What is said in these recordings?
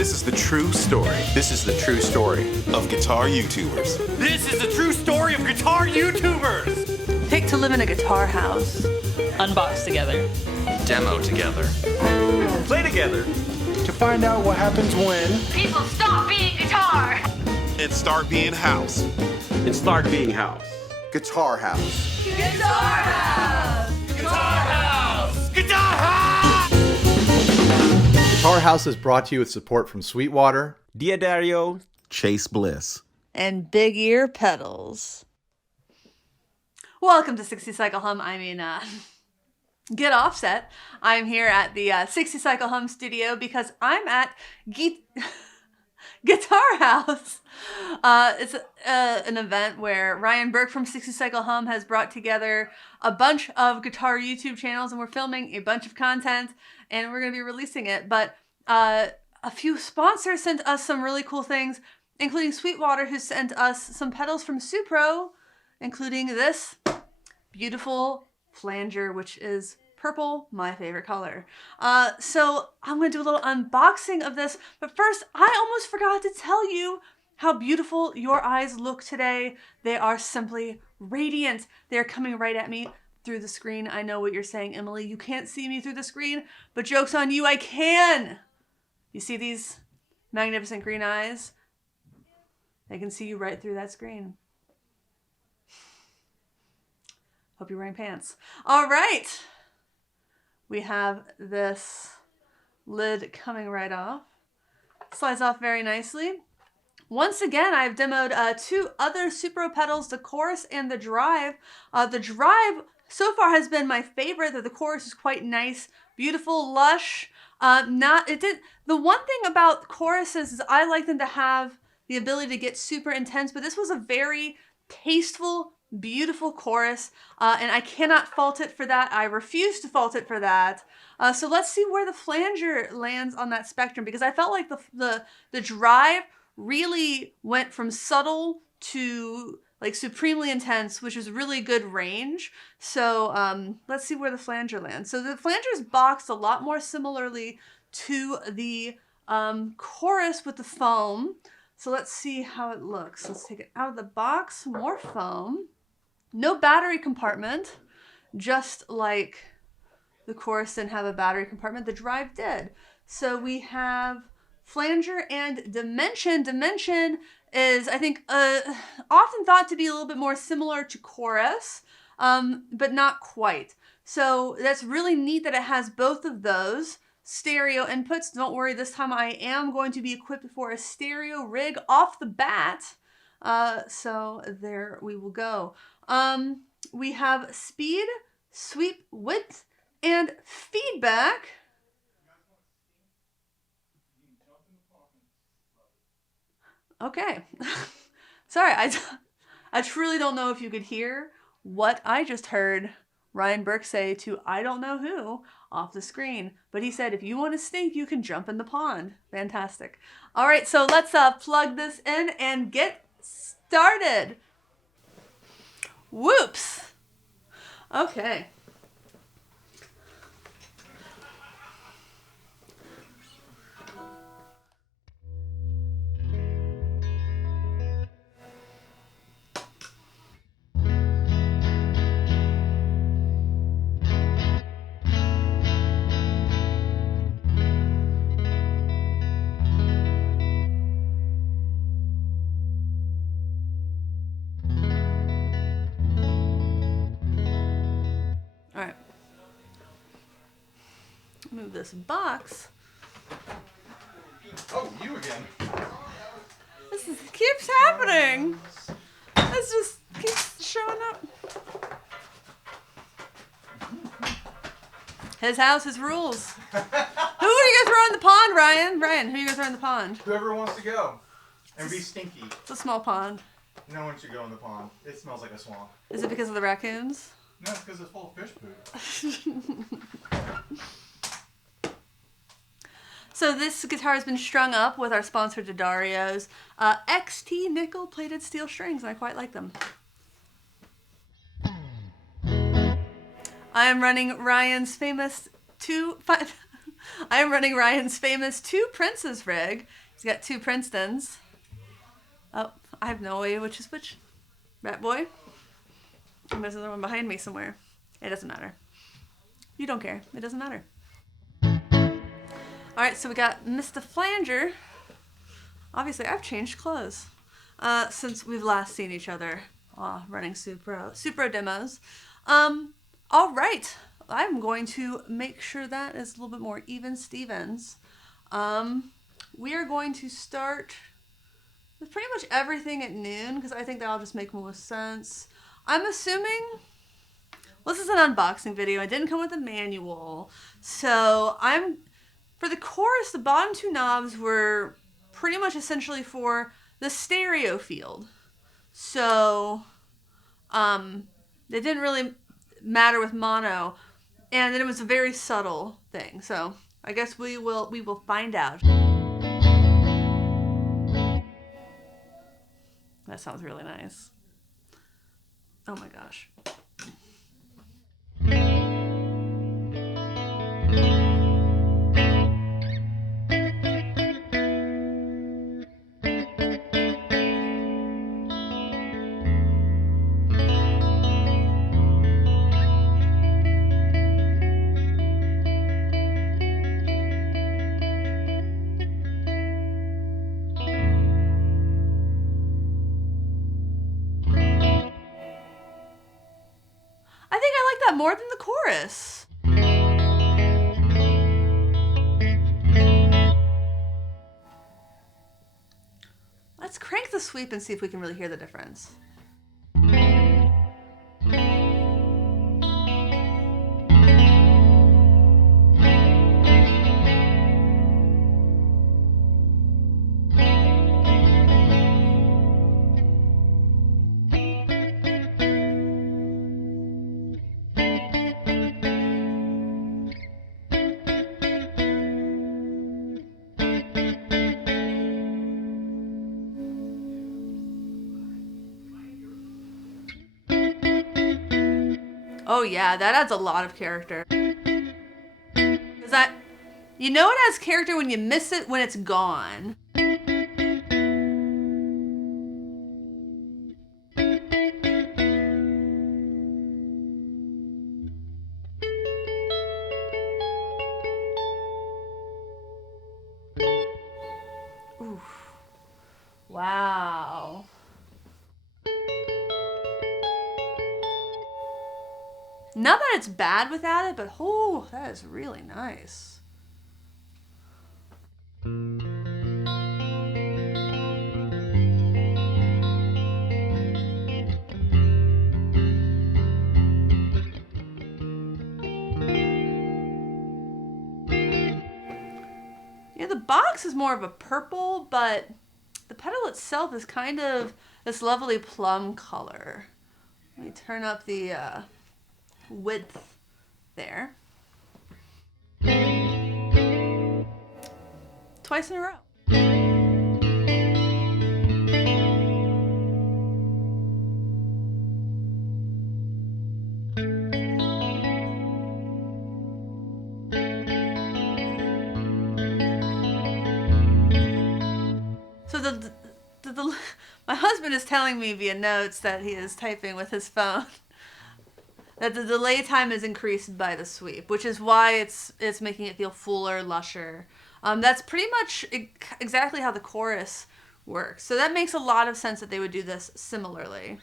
This is the true story. This is the true story of guitar YouTubers. This is the true story of guitar YouTubers. Pick to live in a guitar house. Unbox together. Demo together. Play together. To find out what happens when people stop being guitar and start being house. And start being house. Guitar House. Guitar House! Guitar House! Guitar House! Guitar House is brought to you with support from Sweetwater, Diodario, Chase Bliss. And big ear pedals. Welcome to 60 Cycle Hum. Get Offset. I'm here at the 60 Cycle Hum studio because I'm at Guitar House. It's an event where Ryan Burke from 60 Cycle Hum has brought together a bunch of guitar YouTube channels, and we're filming a bunch of content, and we're going to be releasing it. But a few sponsors sent us some really cool things, including Sweetwater, who sent us some pedals from Supro, including this beautiful flanger, which is purple, my favorite color. So I'm going to do a little unboxing of this, but first, I almost forgot to tell you how beautiful your eyes look today. They are simply radiant. They're coming right at me through the screen. I know what you're saying, Emily. You can't see me through the screen, but joke's on you, I can. You see these magnificent green eyes? I can see you right through that screen. Hope you're wearing pants. All right. We have this lid coming right off. Slides off very nicely. Once again, I've demoed two other Supro pedals, the Chorus and the Drive. The Drive so far has been my favorite. The Chorus is quite nice, beautiful, lush. The one thing about choruses is I like them to have the ability to get super intense, but this was a very tasteful, beautiful chorus, and I cannot fault it for that. I refuse to fault it for that. So let's see where the flanger lands on that spectrum, because I felt like the Drive really went from subtle to like supremely intense, which is really good range. So let's see where the flanger lands. So the flanger is boxed a lot more similarly to the Chorus with the foam. So let's see how it looks. Let's take it out of the box. More foam. No battery compartment, just like the Chorus didn't have a battery compartment, the Drive did. So we have flanger and dimension. Dimension is, I think, often thought to be a little bit more similar to Chorus, but not quite. So that's really neat that it has both of those. Stereo inputs. Don't worry, this time I am going to be equipped for a stereo rig off the bat. So there we will go. We have speed, sweep width, and feedback. Okay. Sorry, I truly don't know if you could hear what I just heard Ryan Burke say to I don't know who off the screen. But he said, if you want to stink, you can jump in the pond. Fantastic. All right, so let's plug this in and get started. Whoops. Okay. All right. Move this box. Oh, you again. Keeps happening. This just keeps showing up. His house, his rules. Who are you gonna throw in the pond, Ryan? Ryan, who are you gonna throw in the pond? Whoever wants to go and be stinky. It's a small pond. No one should go in the pond. It smells like a swamp. Is it because of the raccoons? No, it's because it's full of fish poop. So this guitar has been strung up with our sponsor Diodario's XT nickel plated steel strings, and I quite like them. I am running Ryan's famous I'm running Ryan's famous 2 Princes rig. He's got 2 Princetons. Oh, I have no idea which is which. Rat Boy. And there's another one behind me somewhere. It doesn't matter. You don't care. It doesn't matter. Alright, so we got Mr. Flanger. Obviously, I've changed clothes since we've last seen each other running Supro demos. Alright, I'm going to make sure that is a little bit more even Stevens. We are going to start with pretty much everything at noon because I think that'll just make more sense. I'm assuming, well, this is an unboxing video. I didn't come with a manual. So for the chorus, the bottom 2 knobs were pretty much essentially for the stereo field. So it didn't really matter with mono. And then it was a very subtle thing. So I guess we will find out. That sounds really nice. Oh my gosh. More than the chorus. Let's crank the sweep and see if we can really hear the difference. Oh yeah, that adds a lot of character. You know it has character when you miss it when it's gone. Oof. Wow. Not that it's bad without it, but oh, that is really nice. Yeah, the box is more of a purple, but the pedal itself is kind of this lovely plum color. Let me turn up the width there. Twice in a row. So my husband is telling me via notes that he is typing with his phone that the delay time is increased by the sweep, which is why it's making it feel fuller, lusher. That's pretty much exactly how the chorus works. So that makes a lot of sense that they would do this similarly.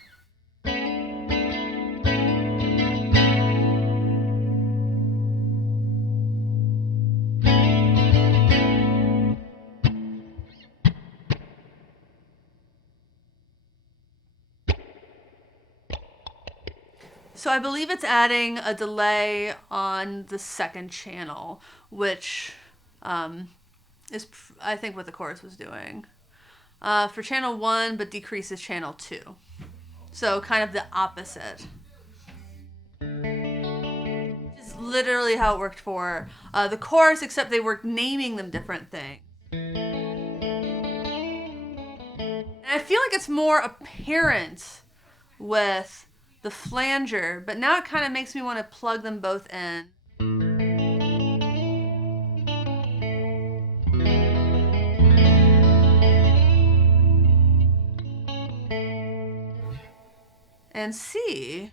So I believe it's adding a delay on the second channel, which is, I think, what the chorus was doing. For channel 1, but decreases channel 2. So kind of the opposite. Which is literally how it worked for the chorus, except they were naming them different things. And I feel like it's more apparent with the flanger, but now it kind of makes me want to plug them both in. and see.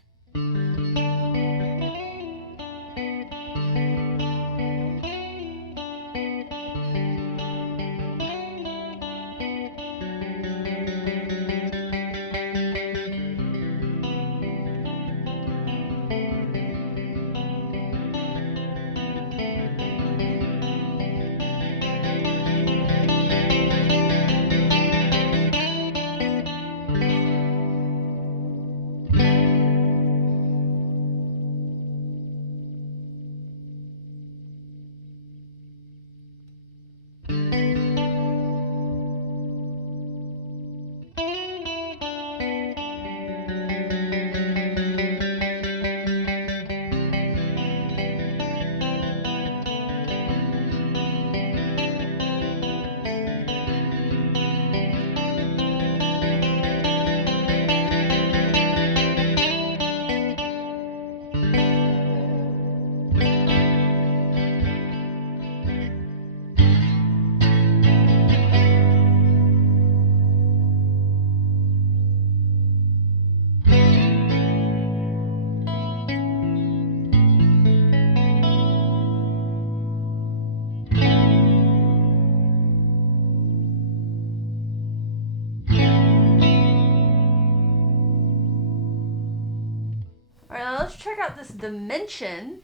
Alright, now let's check out this dimension.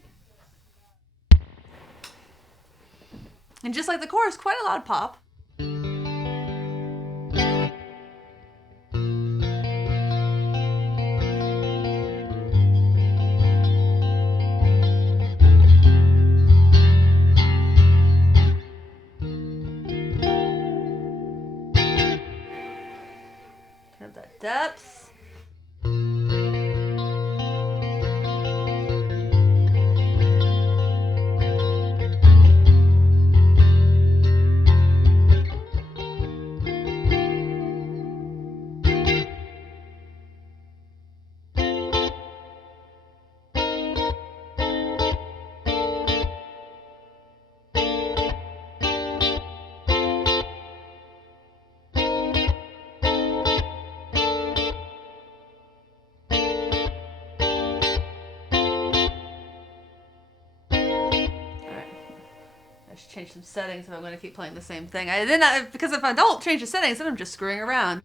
And just like the chorus, quite a loud pop. Turn up that depth. Change some settings if I'm going to keep playing the same thing. Because if I don't change the settings, then I'm just screwing around.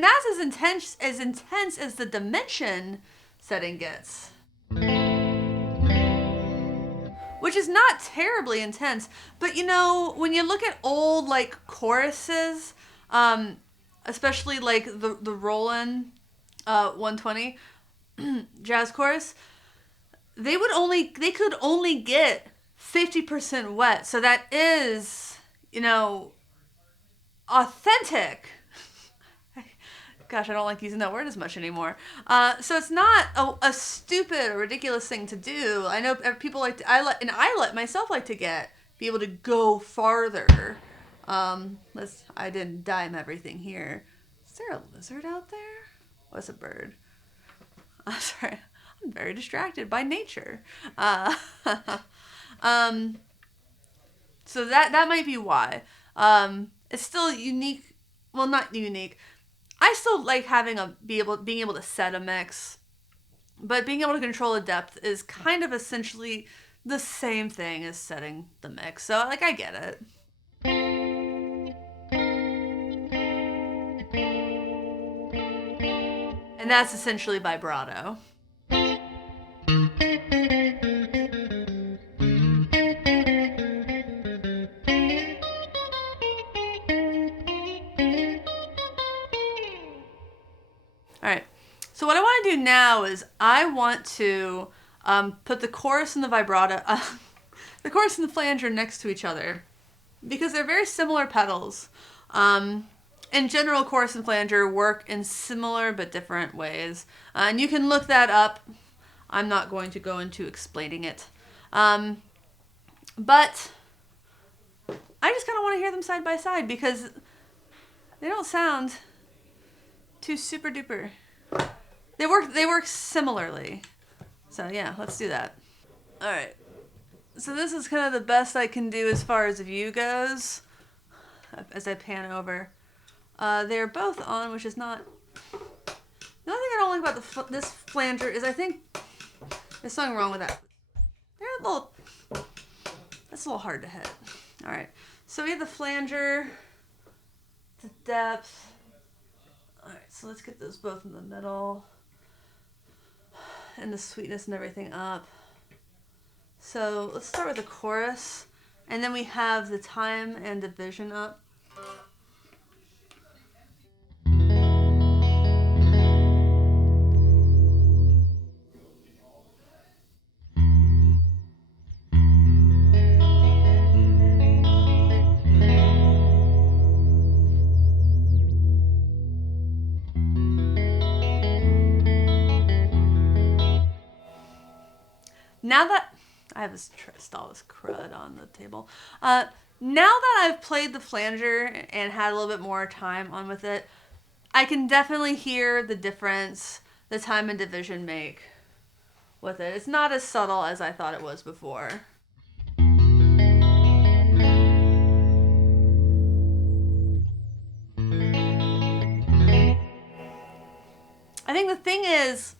That's as intense as the dimension setting gets. Which is not terribly intense, but you know, when you look at old like choruses, especially like the Roland 120 jazz chorus, they could only get 50% wet. So that is, you know, authentic. Gosh, I don't like using that word as much anymore. So it's not a stupid or ridiculous thing to do. I know people I let myself like to be able to go farther. I didn't dime everything here. Is there a lizard out there? What's a bird? I'm sorry. I'm very distracted by nature. So that might be why. It's still unique. Well, not unique. I still like being able to set a mix, but being able to control the depth is kind of essentially the same thing as setting the mix. So like I get it. And that's essentially vibrato. Alright, so what I want to do now is I want to put the chorus and the vibrato, the chorus and the flanger next to each other. because they're very similar pedals. In general, chorus and flanger work in similar but different ways. And you can look that up. I'm not going to go into explaining it. But I just kind of want to hear them side by side because they don't sound too super duper. They work similarly. So yeah, let's do that. All right. So this is kind of the best I can do as far as view goes. As I pan over, they're both on, which is not. The only thing I don't like about this flanger is I think there's something wrong with that. They're a little. That's a little hard to hit. All right. So we have the flanger, the depth. All right. So let's get those both in the middle, and the sweetness and everything up. So let's start with the chorus, and then we have the time and division up. Now that I have this all this crud on the table, now that I've played the flanger and had a little bit more time on with it, I can definitely hear the difference the time and division make with it. It's not as subtle as I thought it was before. I think the thing is,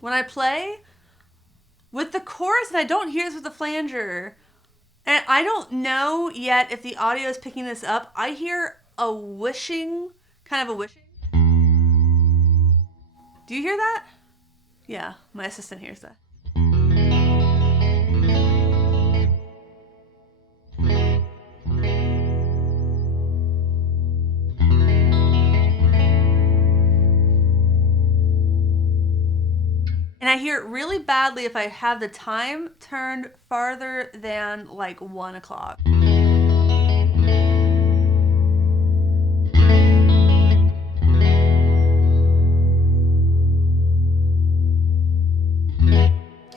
when I play with the chorus, and I don't hear this with the flanger, and I don't know yet if the audio is picking this up, I hear a whooshing, kind of a whooshing. Do you hear that? Yeah, my assistant hears that. And I hear it really badly if I have the time turned farther than like 1 o'clock.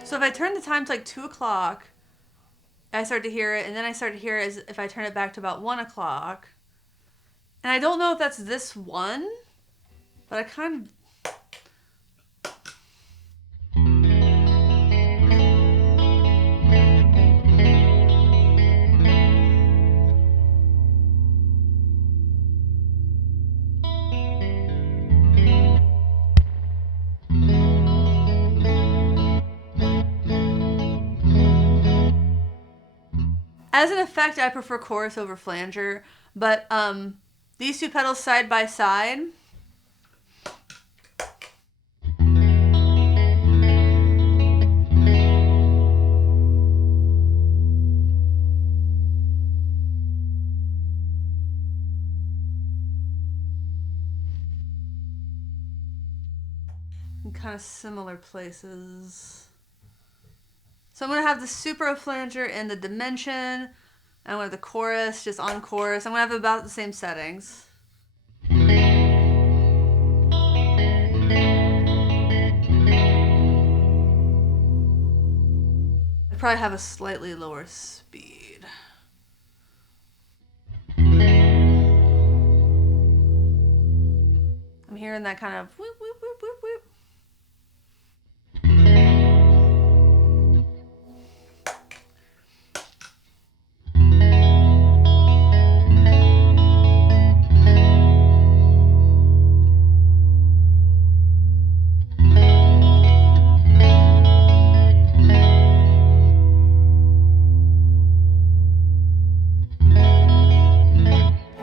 So if I turn the time to like 2 o'clock, I start to hear it, and then I start to hear it as if I turn it back to about 1 o'clock. And I don't know if that's this one, but I kind of... As an effect, I prefer chorus over flanger, but these two pedals side by side. In kind of similar places. So I'm going to have the Supro Flanger in the dimension. I'm going to have the chorus just on chorus. I'm going to have about the same settings. I probably have a slightly lower speed. I'm hearing that kind of whoop, whoop, whoop, whoop, whoop.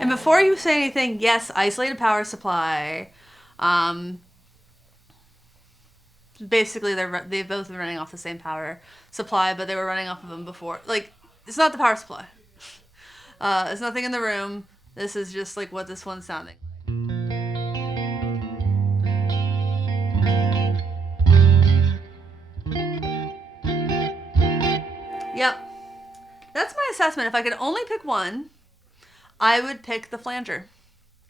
Before you say anything, yes, isolated power supply. Basically, they've both been running off the same power supply, but they were running off of them before. Like, it's not the power supply. There's nothing in the room. This is just like what this one's sounding. Yep. That's my assessment. If I could only pick one, I would pick the flanger.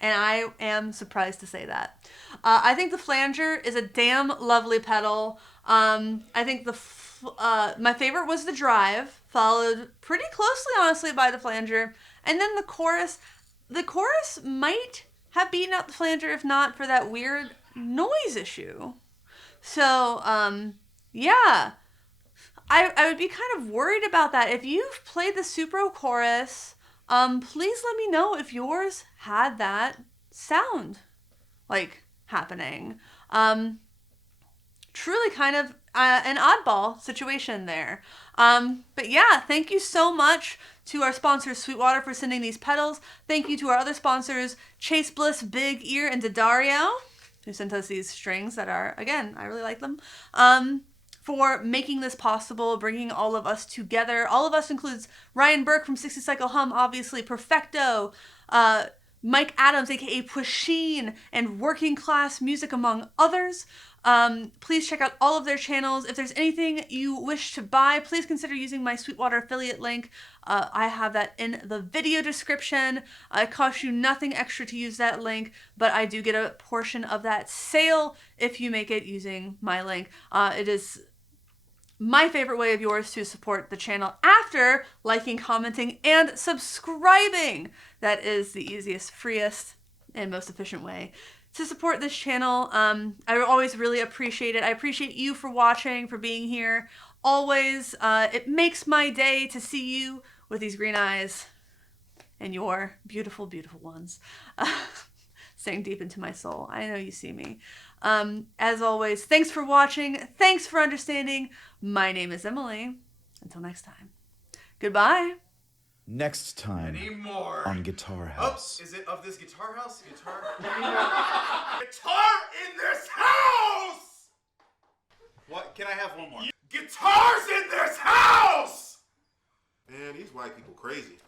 And I am surprised to say that. I think the flanger is a damn lovely pedal. I think my favorite was the drive, followed pretty closely, honestly, by the flanger. And then the chorus. The chorus might have beaten out the flanger if not for that weird noise issue. So, yeah. I would be kind of worried about that. If you've played the Supro Chorus, please let me know if yours had that sound, like, happening. Truly kind of an oddball situation there. But yeah, thank you so much to our sponsor Sweetwater for sending these pedals. Thank you to our other sponsors, Chase Bliss, Big Ear, and Daddario, who sent us these strings that are, again, I really like them. For making this possible, bringing all of us together. All of us includes Ryan Burke from 60 Cycle Hum, obviously, Perfecto, Mike Adams, aka Pusheen, and Working Class Music, among others. Please check out all of their channels. If there's anything you wish to buy, please consider using my Sweetwater affiliate link. I have that in the video description. It costs you nothing extra to use that link, but I do get a portion of that sale if you make it using my link. It is my favorite way of yours to support the channel after liking, commenting, and subscribing. That is the easiest, freest, and most efficient way to support this channel. I always really appreciate it. I appreciate you for watching, for being here. Always, it makes my day to see you with these green eyes and your beautiful, beautiful ones. Saying deep into my soul. I know you see me. As always, thanks for watching. Thanks for understanding. My name is Emily. Until next time. Goodbye. Next time on Guitar House. Is it of this guitar house? Guitar in this house! What? Can I have one more? Guitars in this house! Man, these white people crazy.